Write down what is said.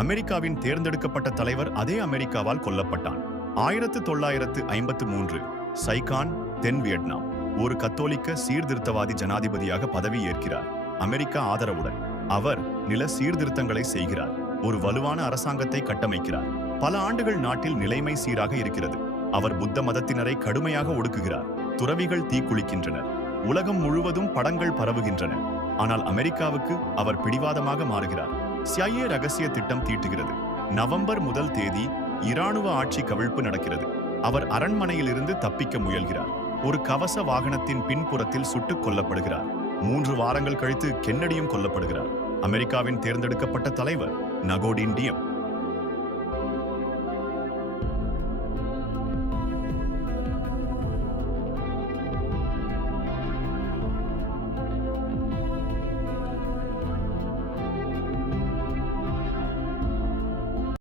அமெரிக்காவின் தேர்ந்தெடுக்கப்பட்ட தலைவர் அதே அமெரிக்காவால் கொல்லப்பட்டான். 1953 சைகான், தென் வியட்நாம். ஒரு கத்தோலிக்க சீர்திருத்தவாதி ஜனாதிபதியாக பதவி ஏற்கிறார். அமெரிக்கா ஆதரவுடன் அவர் நில சீர்திருத்தங்களை செய்கிறார். ஒரு வலுவான அரசாங்கத்தை கட்டமைக்கிறார். பல ஆண்டுகள் நாட்டில் நிலைமை சீராக இருக்கிறது. அவர் புத்த மதத்தினரை கடுமையாக ஒடுக்குகிறார். துறவிகள் தீக்குளிக்கின்றனர். உலகம் முழுவதும் படங்கள் பரவுகின்றன. ஆனால் அமெரிக்காவுக்கு அவர் பிடிவாதமாக மாறுகிறார். CIA ரகசிய திட்டம் தீட்டுகிறது. நவம்பர் 1 தேதி இராணுவ ஆட்சி கவிழ்ப்பு நடக்கிறது. அவர் அரண்மனையிலிருந்து தப்பிக்க முயல்கிறார். ஒரு கவச வாகனத்தின் பின்புறத்தில் சுட்டுக் கொல்லப்படுகிறார். 3 வாரங்கள் கழித்து கென்னடியும் கொல்லப்படுகிறார். அமெரிக்காவின் தேர்ந்தெடுக்கப்பட்ட தலைவர் நகோடின் டியம்